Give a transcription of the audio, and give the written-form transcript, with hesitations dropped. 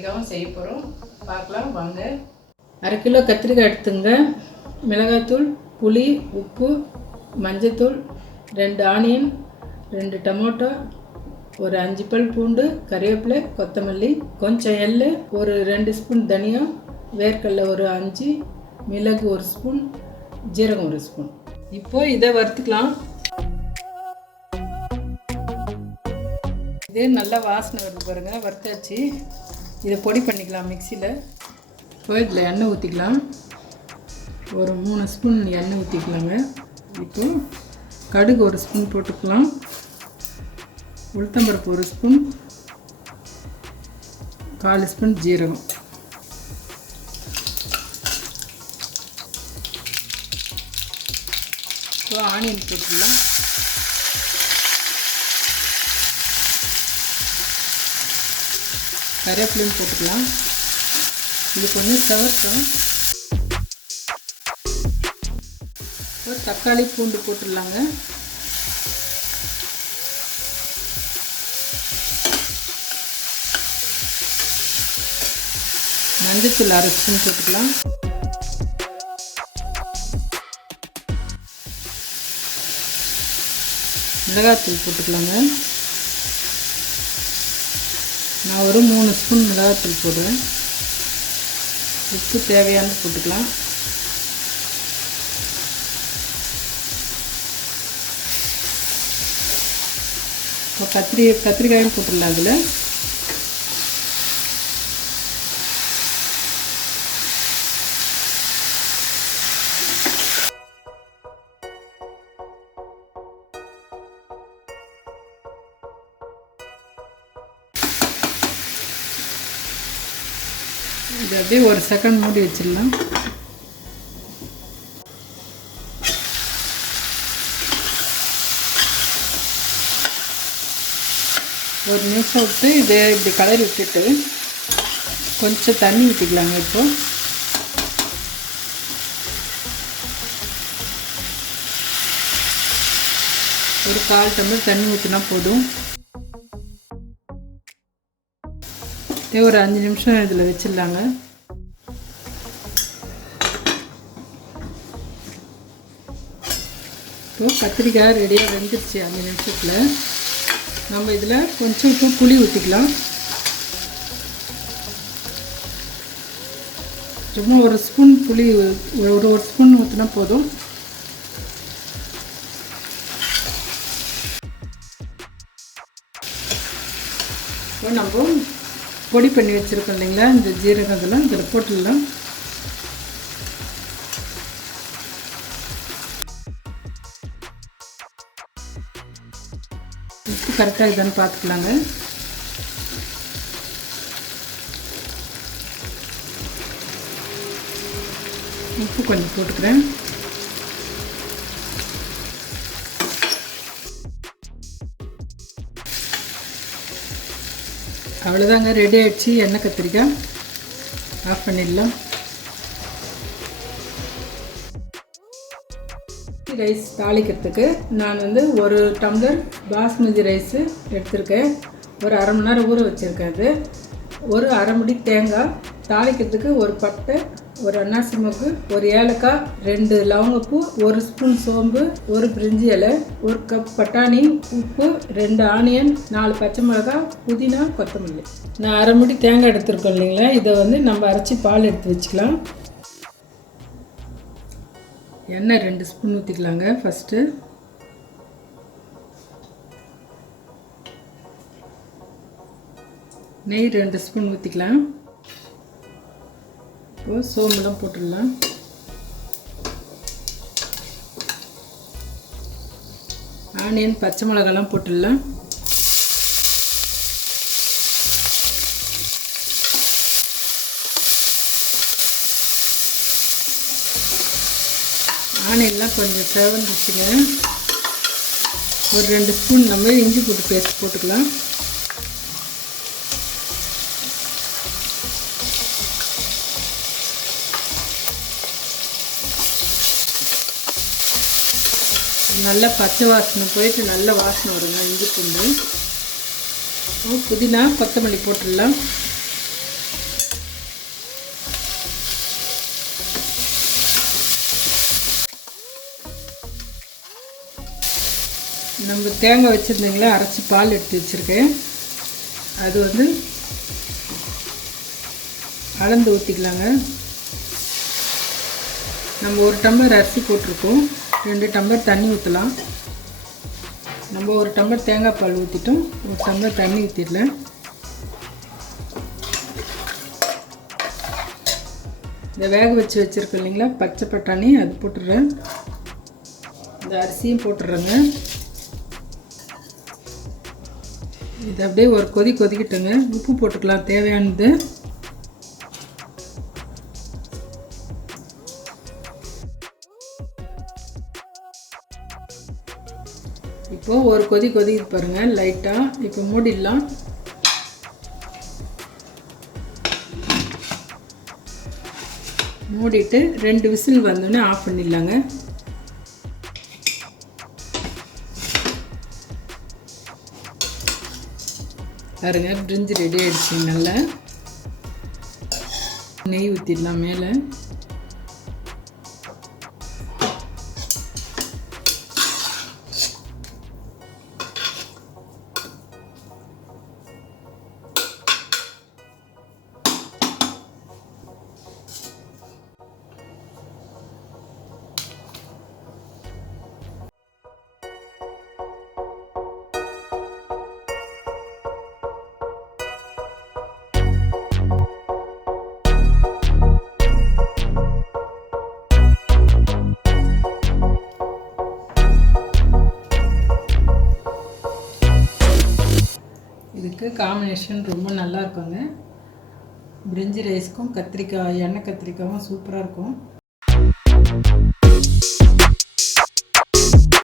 கத்திரிக்காயும் செய்ய போகிறோம். பார்க்கலாம் வாங்க. 1/2 கிலோ கத்திரிக்காய் எடுத்துங்க. மிளகாய்த்தூள், புளி, உப்பு, மஞ்சத்தூள், 2 ஆனியன், 2 டொமேட்டோ, ஒரு 5 பல் பூண்டு, கறிவேப்பிலை, கொத்தமல்லி, கொஞ்சம் எள், ஒரு 2 ஸ்பூன் தனியா, வேர்க்கடலை ஒரு 5, மிளகு 1 ஸ்பூன், ஜீரகம் 1 ஸ்பூன். இப்போ இதை வறுத்துக்கலாம். இது நல்லா வாசனை வருது பாருங்கள். வறுத்தாச்சு. இதை பொடி பண்ணிக்கலாம் மிக்சியில். இப்போ இதில் எண்ணெய் ஊற்றிக்கலாம். ஒரு 3 ஸ்பூன் எண்ணெய் ஊற்றிக்கலாங்க. இப்போ கடுகு 1 ஸ்பூன் போட்டுக்கலாம். உளுத்தம்பருப்பு 1 ஸ்பூன், 1/4 ஸ்பூன் ஜீரகம். இப்போ ஆனியன் போட்டுக்கலாம். கறிவேப்பிலையும் போட்டுக்கலாம். இது கொஞ்சம் செவரட்டும். இப்போ தக்காளி, பூண்டு போட்டுடலாங்க. மஞ்சத்தூள் 1/2 ஸ்பூன் போட்டுக்கலாம். மிளகாத்தூள் போட்டுக்கலாங்க. நான் ஒரு 3 ஸ்பூன் மிளகாத்தூள் போடுவேன். உப்பு தேவையானது போட்டுக்கலாம். இப்போ கத்திரிக்காயும் போட்டுடலாம். அதில் இது அப்படியே 1 செகண்ட் மூடி வச்சிடலாம். ஒரு நிமிஷம் விட்டு இதை இப்படி கலரி விட்டுட்டு கொஞ்சம் தண்ணி ஊற்றிக்கலாங்க. இப்போ ஒரு 1/4 டம்ளர் தண்ணி ஊற்றினா போதும். ஒரு 5 நிமிஷம் இதில் வச்சிடலாங்க. இப்போ கத்திரிக்காய் ரெடியாக வெந்துருச்சு. 5 நிமிஷத்தில் நம்ம இதில் கொஞ்சம் புளி ஊற்றிக்கலாம். சும்மா 1 ஸ்பூன் புளி, ஒரு ஸ்பூன் ஊற்றினா போதும். இப்போ நம்ம பொடி பண்ணி வச்சுருக்கோம் இல்லைங்களா, இந்த ஜீரகம் இதெல்லாம் இதில் போட்டுடலாம். உப்பு கரெக்டாக இதான்னு பார்த்துக்கலாங்க. உப்பு கொஞ்சம் போட்டுக்கிறேன். அவ்வளோதாங்க, ரெடி ஆகிடுச்சு எண்ணெய் கத்திரிக்காய். ஆஃப் பண்ணிடலாம். ரைஸ் தாளிக்கிறதுக்கு நான் ஒரு 1 டம்ளர் பாஸ்மதி ரைஸு எடுத்திருக்கேன். ஒரு 1/2 மணி நேரம் ஊற வச்சுருக்கேன். அது ஒரு 1/2 முடி தேங்காய், தாளிக்கிறதுக்கு ஒரு பட்டை, ஒரு அன்னாசி மொக்கு, ஒரு ஏலக்காய், 2 லவங்கப்பூ, 1 ஸ்பூன் சோம்பு, ஒரு பிரிஞ்சி இலை, 1 கப் பட்டாணி, உப்பு, 2 ஆனியன், 4 பச்சை மிளகாய், புதினா, கொத்தமல்லி. நான் 1/2 முடி தேங்காய் எடுத்துருக்கோம் இல்லைங்களா, இதை நம்ம அரைச்சி பால் எடுத்து வச்சுக்கலாம். எண்ணெய் 2 ஸ்பூன் ஊற்றிக்கலாங்க. ஃபஸ்ட்டு நெய் 2 ஸ்பூன் ஊற்றிக்கலாம். இப்போ சோம்பெல்லாம் போட்டுடலாம். ஆனியன், பச்சை மிளகாலாம் போட்டுடலாம். ஆனியன்லாம் கொஞ்சம் செவந்துச்சுங்க. ஒரு 2 ஸ்பூன் நம்ம இஞ்சி பூண்டு பேஸ்ட் போட்டுக்கலாம். நல்லா பச்சை வாசனை போயிட்டு நல்ல வாசனை வருங்க இஞ்சி பூண்டு. புதினா, கொத்தமல்லி போட்டுடலாம். நம்ம தேங்காய் வச்சுருந்தீங்களா, அரைச்சி பால் எடுத்து வச்சுருக்கேன். அது வந்து அளந்து ஊற்றிக்கலாங்க. நம்ம 1 டம்ளர் அரிசி போட்டிருக்கோம், 2 டம்ளர் தண்ணி ஊற்றலாம். நம்ம 1 டம்ளர் தேங்காய் பால் ஊற்றிட்டோம், 1 டம்ளர் தண்ணி ஊற்றிடலாம். இந்த வேக வச்சு வச்சுருக்கோம் இல்லைங்களா பச்சை பட்டாணி, அது போட்டுடுறேன். இந்த அரிசியும் போட்டுடுறேங்க. இது அப்படியே ஒரு கொதிக்கட்டுங்க. உப்பு போட்டுக்கலாம் தேவையானது. இப்போது ஒரு கொதிக்குது பாருங்கள் லைட்டாக. இப்போ மூடிடலாம். மூடிட்டு 2 விசில் வந்தோடனே ஆஃப் பண்ணிடலாங்க. பாருங்க பிரிஞ்சி ரெடி ஆகிடுச்சு. நல்லா நெய் ஊற்றிடலாம் மேலே. இதுக்கு காம்பினேஷன் ரொம்ப நல்லா இருக்குங்க. பிரிஞ்சி ரைஸ்க்கும் கத்திரிக்காய், எண்ணெய் கத்திரிக்காயும் சூப்பராக இருக்கும்.